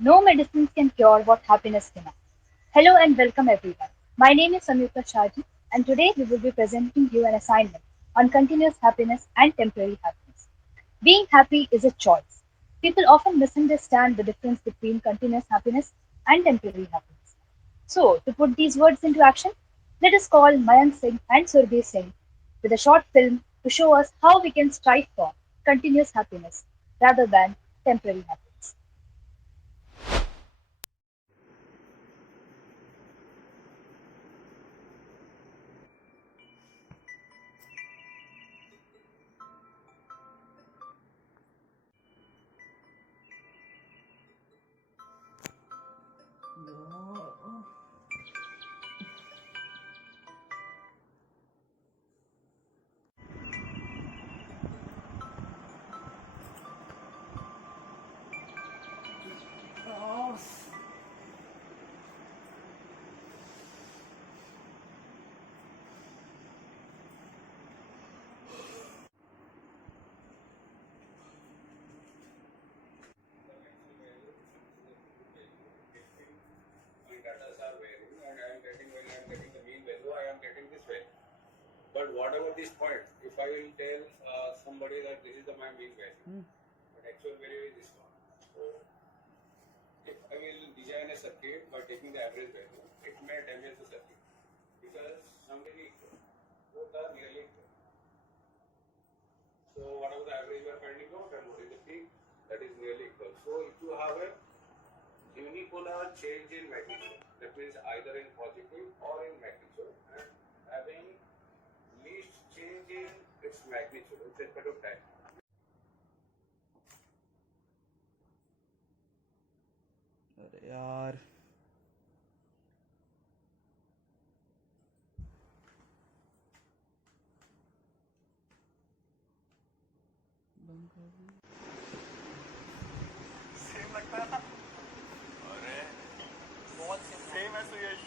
No medicines can cure what happiness cannot. Hello and welcome everyone. My name is Samyukta Shaji and today we will be presenting you an assignment on continuous happiness and temporary happiness. Being happy is a choice. People often misunderstand the difference between continuous happiness and temporary happiness. So, to put these words into action, let us call Mayank Singh and Surbhi Singh with a short film to show us how we can strive for continuous happiness rather than temporary happiness. Others are varying, and I am getting when I am getting the mean value, I am getting this value. But whatever this point, if I will tell somebody that this is the my mean value, but actual value is this one. So if I will design a circuit by taking the average value, it may damage the circuit because somebody equal. Both are nearly equal. So whatever the average we are finding out and what is the peak, that is nearly equal. So if you have a unipolar change in magnitude, that means either in positive or in magnitude, and having least change in its magnitude with respect to time. अरे यार same लगता है ना। अरे बहुत same है सुयश।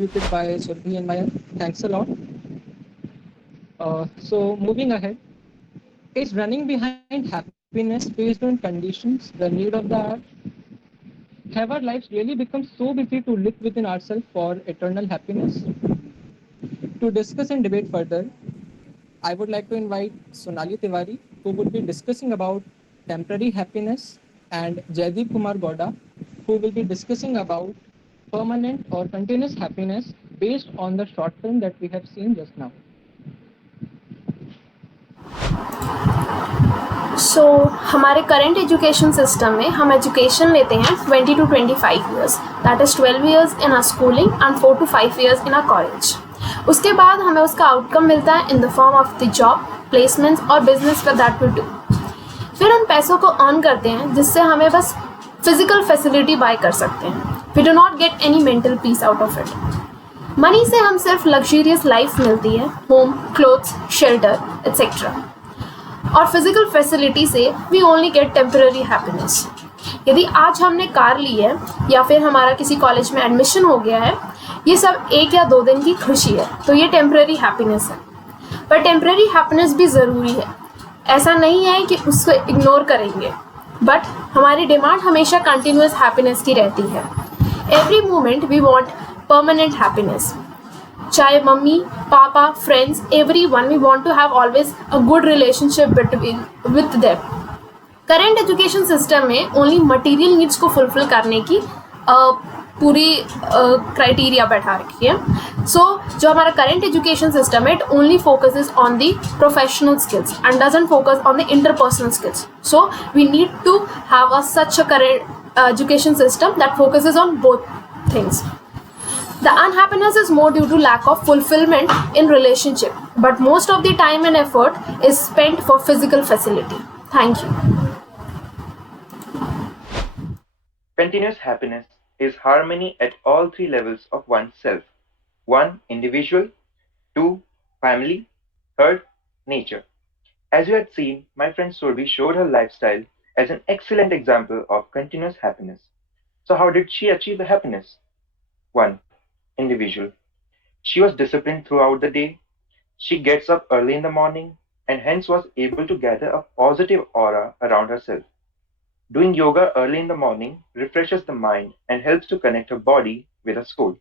contributed by Surbhi and Maya. Thanks a lot. So moving ahead, is running behind happiness based on conditions, the need of the hour? Have our lives really become so busy to live within ourselves for eternal happiness? To discuss and debate further, I would like to invite Sonali Tiwari, who would be discussing about temporary happiness, and Jaideep Kumar Goda, who will be discussing about permanent or continuous happiness based on the short film that we have seen just now. सो हमारे current education system में हम education लेते हैं 20 to 25 years, that is 12 years in are schooling and 4 to 5 years in are college. उसके बाद हमें उसका outcome मिलता है in the form of the job, placements और बिजनेस का दैट वी डू. फिर उन पैसों को अर्न करते हैं जिससे हमें बस फिजिकल फैसिलिटी बाय कर सकते हैं. We do not get any mental peace out of it. Money से हम सिर्फ लग्जरियस लाइफ मिलती है, होम, क्लोथ्स, शेल्टर एट्सेट्रा. और फिजिकल फैसिलिटी से we only get temporary happiness. यदि आज हमने कार ली है या फिर हमारा किसी कॉलेज में एडमिशन हो गया है, ये सब 1 या 2 दिन की खुशी है, तो ये टेम्पररी हैप्पीनेस है. पर टेम्पररी हैप्पीनेस भी ज़रूरी है. ऐसा नहीं है कि उसको इग्नोर करेंगे, बट हमारी डिमांड हमेशा कंटिन्यूस हैप्पीनेस की रहती है. Every moment we want permanent happiness. चाहे mummy, papa, friends, everyone, we want to have always a good relationship with them. Current education system में ओनली मटेरियल नीड्स को fulfil करने की पूरी क्राइटेरिया बैठा रखी है. सो जो हमारा करंट एजुकेशन सिस्टम है, it only focuses on the professional skills and doesn't focus on the interpersonal skills. So we need to have such a current education system that focuses on both things. The unhappiness is more due to lack of fulfillment in relationship, but most of the time and effort is spent for physical facility. Thank you. Continuous happiness is harmony at all three levels of oneself. 1. Individual. 2. Family. 3. Nature. As you had seen, my friend Surbi showed her lifestyle as an excellent example of continuous happiness. So how did she achieve the happiness? 1. Individual. She was disciplined throughout the day. She gets up early in the morning and hence was able to gather a positive aura around herself. Doing yoga early in the morning refreshes the mind and helps to connect her body with her soul.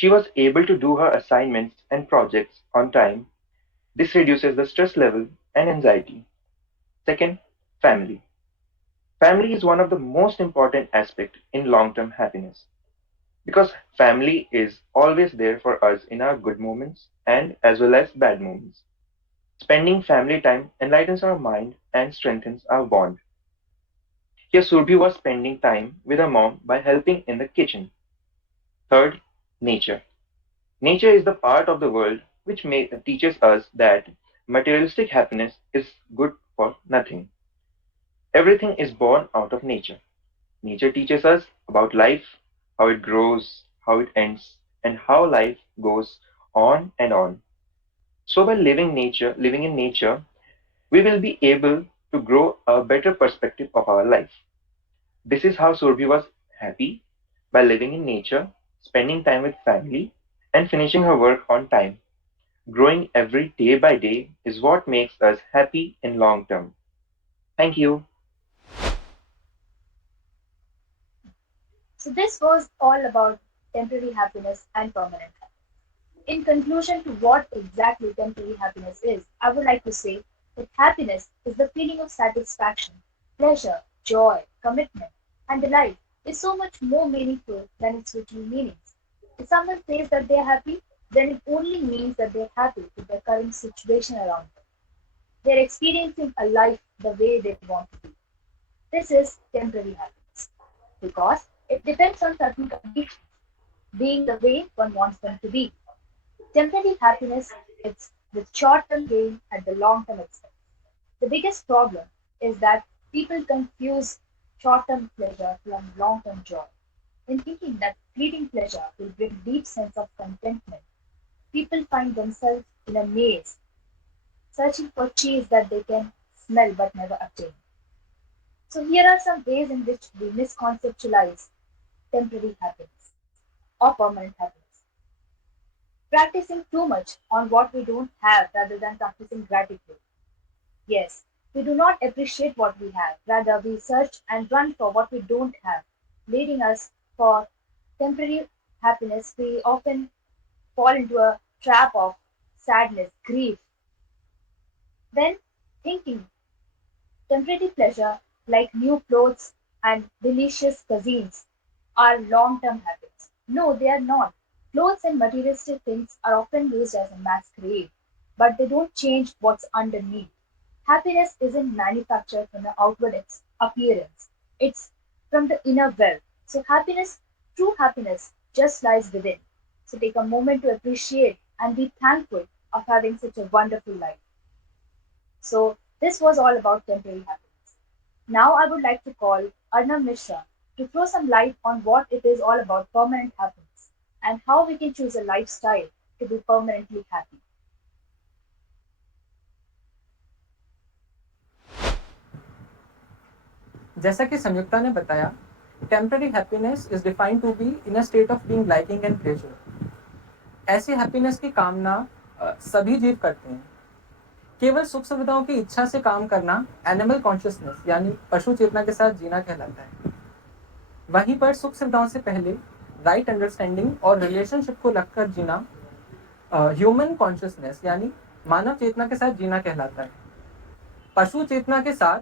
She was able to do her assignments and projects on time. This reduces the stress level and anxiety. Second, family. Family is one of the most important aspects in long-term happiness because family is always there for us in our good moments and as well as bad moments. Spending family time enlightens our mind and strengthens our bond. Here, Surbhi was spending time with her mom by helping in the kitchen. Third, nature. Nature is the part of the world which teaches us that materialistic happiness is good for nothing. Everything is born out of nature. Nature teaches us about life, how it grows, how it ends, and how life goes on and on. So by living in nature, we will be able to grow a better perspective of our life. This is how Surbhi was happy by living in nature, spending time with family, and finishing her work on time. Growing every day by day is what makes us happy in long term. Thank you. So this was all about temporary happiness and permanent happiness. In conclusion to what exactly temporary happiness is, I would like to say that happiness is the feeling of satisfaction, pleasure, joy, commitment, and delight is so much more meaningful than its original meanings. If someone says that they are happy, then it only means that they're happy with their current situation around them. They're experiencing a life the way they want to be. This is temporary happiness because it depends on certain conditions being the way one wants them to be. Temporary happiness is with short-term gain at the long-term expense. The biggest problem is that people confuse short-term pleasure to long-term joy. In thinking that fleeting pleasure will bring deep sense of contentment, people find themselves in a maze, searching for cheese that they can smell but never obtain. So here are some ways in which we misconceptualize temporary happiness or permanent happiness. Practicing too much on what we don't have rather than practicing gratitude. Yes, we do not appreciate what we have, rather we search and run for what we don't have. leading us for temporary happiness, we often fall into a trap of sadness, grief, then thinking temporary pleasure like new clothes and delicious cuisines are long-term habits. No, they are not. Clothes and materialistic things are often used as a masquerade, but they don't change what's underneath. Happiness isn't manufactured from the outward appearance. It's from the inner well. So true happiness, just lies within. So take a moment to appreciate and be thankful of having such a wonderful life. So this was all about temporary happiness. Now I would like to call Arnab Mishra to throw some light on what it is all about permanent happiness and how we can choose a lifestyle to be permanently happy. जैसा कि संयुक्ता ने बताया, temporary happiness is defined to be in a state of being liking and pleasure. ऐसी happiness की कामना सभी जीव करते हैं। केवल सुख सुविधाओं की इच्छा से काम करना एनिमल कॉन्शियसनेस यानी पशु चेतना के साथ जीना कहलाता है। वहीं पर सुख सुविधाओं से पहले राइट अंडरस्टैंडिंग और रिलेशनशिप को लगकर जीना ह्यूमन कॉन्शियसनेस यानी मानव चेतना के साथ जीना कहलाता है। पशु चेतना के साथ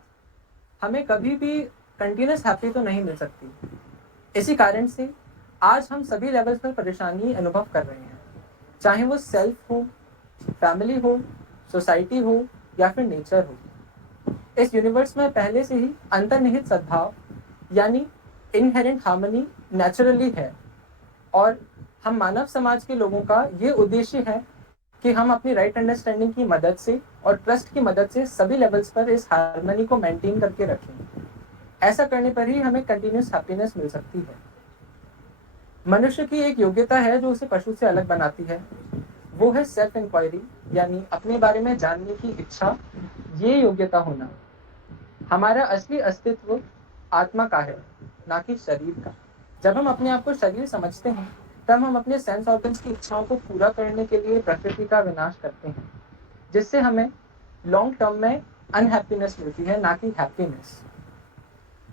हमें कभी भी कंटिन्यूस हैप्पी तो नहीं मिल सकती। इसी कारण से आज हम सभी लेवल्स पर परेशानी अनुभव कर रहे हैं, चाहे वो सेल्फ हो, फैमिली हो, सोसाइटी हो या फिर नेचर हो। इस यूनिवर्स में पहले से ही अंतर्निहित सद्भाव यानी इनहेरेंट हार्मनी नेचुरली है और हम मानव समाज के लोगों का ये उद्देश्य है कि हम अपनी राइट अंडरस्टैंडिंग की मदद से और ट्रस्ट की मदद से सभी लेवल्स पर इस हार्मनी को मेंटेन करके रखें। ऐसा करने पर ही हमें कंटिन्यूस हैप्पीनेस मिल सकती है। मनुष्य की एक योग्यता है जो उसे पशु से अलग बनाती है, वो है सेल्फ इंक्वायरी यानी अपने बारे में जानने की इच्छा। ये योग्यता होना हमारा असली अस्तित्व आत्मा का है, ना कि शरीर का। जब हम अपने आप को शरीर समझते हैं तब हम अपने सेंस ऑर्गन्स की इच्छाओं को पूरा करने के लिए प्रकृति का विनाश करते हैं, जिससे हमें लॉन्ग टर्म में अनहैप्पीनेस मिलती है, ना कि हैप्पीनेस।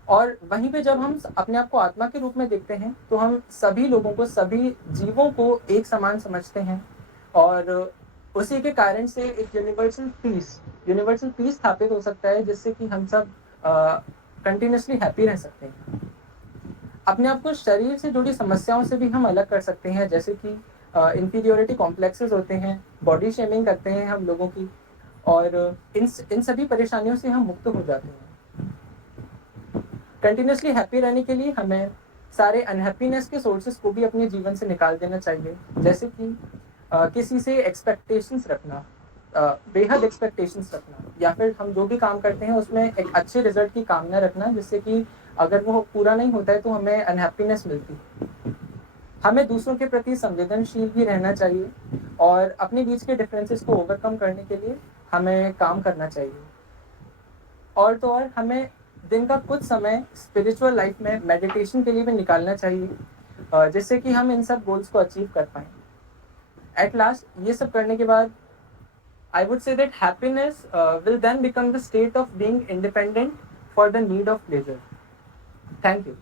और वहीं पे जब हम अपने आप को आत्मा के रूप में देखते हैं तो हम सभी लोगों को, सभी जीवों को एक समान समझते हैं और उसी के कारण से एक यूनिवर्सल पीस स्थापित हो सकता है, जिससे कि हम सब कंटिन्यूसली हैप्पी रह सकते हैं। अपने आप को शरीर से जुड़ी समस्याओं से भी हम अलग कर सकते हैं, जैसे कि इंफीरियोरिटी कॉम्प्लेक्सेस होते हैं, बॉडी शेमिंग करते हैं हम लोगों की, और इन सभी परेशानियों से हम मुक्त हो जाते हैं। कंटिन्यूसली हैप्पी रहने के लिए हमें सारे अनहैप्पीनेस के सोर्सेस को भी अपने जीवन से निकाल देना चाहिए, जैसे कि किसी से एक्सपेक्टेशंस रखना, बेहद एक्सपेक्टेशंस रखना, या फिर हम जो भी काम करते हैं उसमें एक अच्छे रिजल्ट की कामना रखना, जिससे कि अगर वो पूरा नहीं होता है तो हमें अनहैप्पीनेस मिलती है। हमें दूसरों के प्रति संवेदनशील भी रहना चाहिए और अपने बीच के डिफरेंसेस को ओवरकम करने के लिए हमें काम करना चाहिए। और तो और हमें दिन का कुछ समय स्पिरिचुअल लाइफ में मेडिटेशन के लिए भी निकालना चाहिए, जिससे कि हम इन सब गोल्स को अचीव कर पाएँ। एट लास्ट ये सब करने के बाद I would say that happiness will then become the state of being independent for the need of pleasure. Thank you.